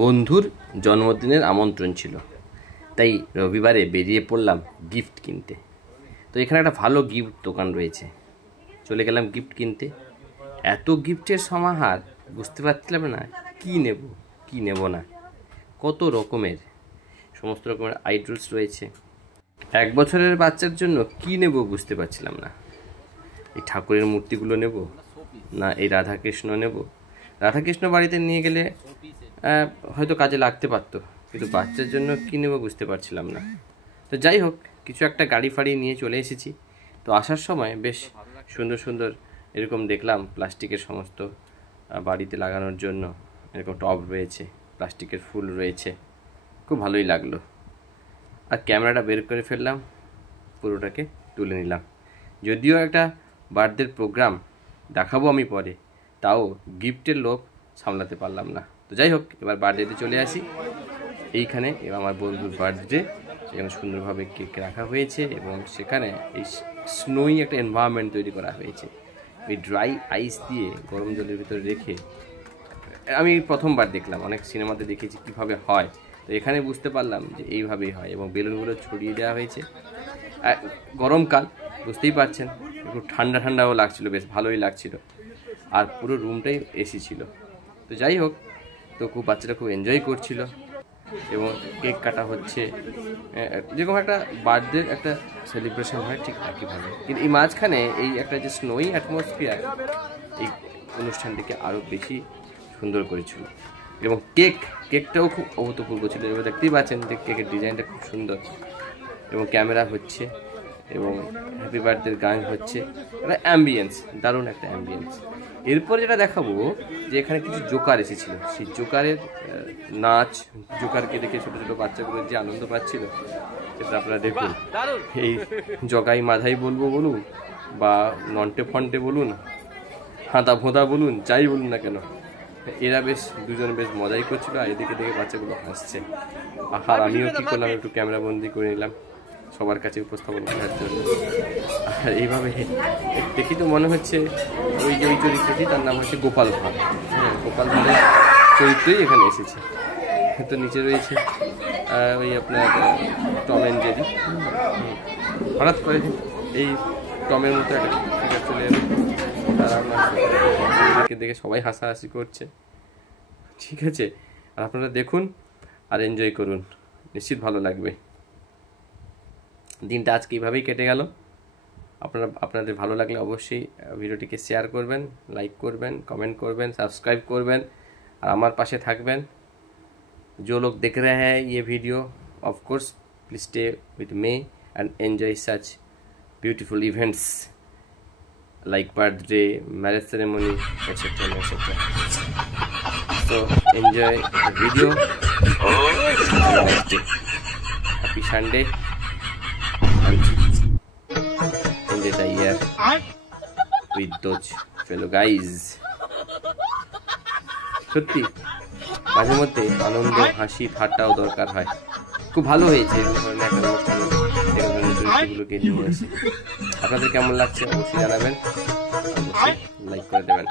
বন্ধুর জন্মদিনের আমন্ত্রণ ছিল, তাই রবিবারে বেরিয়ে পড়লাম গিফট কিনতে। তো এখানে একটা ভালো গিফট দোকান রয়েছে, চলে গেলাম গিফট কিনতে। এত গিফটের সমাহার, বুঝতে পারছিলাম না কি নেব কি নেব না। কত রকমের, সমস্ত রকমের আইডলস রয়েছে। 1 বছরের বাচ্চার জন্য কি নেব বুঝতে পারছিলাম না। এই ঠাকুরের মূর্তিগুলো নেব না এই রাধাকৃষ্ণ নেব। রাধাকৃষ্ণ বাড়িতে নিয়ে গেলে হয়তো কাজে লাগতে পারতো, কিন্তু বাচ্চার জন্য কী নেব বুঝতে পারছিলাম না। তো যাই হোক, কিছু একটা গাড়ি ফাড়ি নিয়ে চলে এসেছি। তো আসার সময় বেশ সুন্দর সুন্দর এরকম দেখলাম প্লাস্টিকের সমস্ত বাড়িতে লাগানোর জন্য এরকম টব রয়েছে, প্লাস্টিকের ফুল রয়েছে, খুব ভালোই লাগলো। আর ক্যামেরাটা বের করে ফেললাম, পুরোটাকে তুলে নিলাম। যদিও একটা বার্থডের প্রোগ্রাম, দেখাবো আমি পরে, তাও গিফটের লোভ সামলাতে পারলাম না। তো যাই হোক, এবার বার্থডেতে চলে আসি। এইখানে এবার আমার বন্ধুর বার্থডে, সেখানে সুন্দরভাবে কেক রাখা হয়েছে এবং সেখানে এই স্নোই একটা এনভায়রনমেন্ট তৈরি করা হয়েছে। এই ড্রাই আইস দিয়ে গরম জলের ভিতরে রেখে আমি প্রথমবার দেখলাম, অনেক সিনেমাতে দেখেছি কীভাবে হয়, তো এখানে বুঝতে পারলাম যে এইভাবেই হয়। এবং বেলুনগুলো ছড়িয়ে দেওয়া হয়েছে। গরমকাল, বুঝতেই পারছেন, একটু ঠান্ডা ঠান্ডাও লাগছিল, বেশ ভালোই লাগছিল। আর পুরো রুমটাই এসি ছিল। তো যাই হোক, তো বাচ্চারা খুব এনজয় করছিল এবং কেক কাটা হচ্ছে, যেরকম একটা বার্থডের একটা সেলিব্রেশন হয় ঠিক একইভাবে। কিন্তু এই মাঝখানে এই একটা যে স্নোই অ্যাটমসফিয়ার এই অনুষ্ঠানটিকে আরও বেশি সুন্দর করেছিল। এবং কেকটাও খুব অভূতপূর্ব ছিল। এবার দেখতেই পাচ্ছেন যে কেকের ডিজাইনটা খুব সুন্দর, এবং ক্যামেরা হচ্ছে এবং হ্যাপি বার্থডের গান হচ্ছে, একটা অ্যাম্বিয়েন্স, দারুণ একটা অ্যাম্বিয়েন্স। এরপর যেটা দেখাবো, যে এখানে কিছু জোকার এসেছিল, সেই জোকারের নাচ, জোকারকে দেখে ছোটো ছোটো বাচ্চাগুলো যে আনন্দ পাচ্ছিল, সেটা আপনারা দেখুন। এই জগাই মাধাই বলবো বলুন, বা নন্টে ফন্টে বলুন, হাঁদা ভোঁদা বলুন, যাই বলুন না কেন, এরা বেশ দুজন বেশ মজাই করছিল। আর এদিকে দেখে বাচ্চাগুলো হাসছে। আর আমিও কী করলাম, একটু ক্যামেরা বন্দি করে নিলাম সবার কাছে উপস্থাপন করার জন্য। আর এইভাবে দেখি তো মনে হচ্ছে ওই যে ওই চরিত্রটি, তার নাম হচ্ছে গোপাল ভাঁড়। হ্যাঁ, গোপাল ভাঁড়ের চরিত্রই এখানে এসেছে। তো নিচে রয়েছে ওই আপনার টম অ্যান্ড জেরি। হঠাৎ করে এই টমের মতো একটা ফিগার চলে এলো, তারা আপনার দেখে সবাই হাসাহাসি করছে। ঠিক আছে, আর আপনারা দেখুন আর এনজয় করুন, নিশ্চিত ভালো লাগবে। দিনটা আজকে এইভাবেই কেটে গেল। আপনাদের ভালো লাগলে অবশ্যই ভিডিওটিকে শেয়ার করবেন, লাইক করবেন, কমেंट করবেন, সাবস্ক্রাইব করবেন, আর আমার পাশে থাকবেন। जो लोग देख रहे हैं ये video, of course please stay with me and enjoy such beautiful events like birthday, marriage ceremony, etc. etc. So enjoy the video. Happy Sunday and enjoy the year with those fellow guys. সত্যি মাঝে মধ্যে আনন্দ, হাসি, ঠাট্টাও দরকার হয়। খুব ভালো হয়েছে এই ধরনের একটা অনুষ্ঠানে চরিত্রগুলোকে নিয়ে আসে। আপনাদের কেমন লাগছে অবশ্যই জানাবেন, অবশ্যই লাইক করে দেবেন।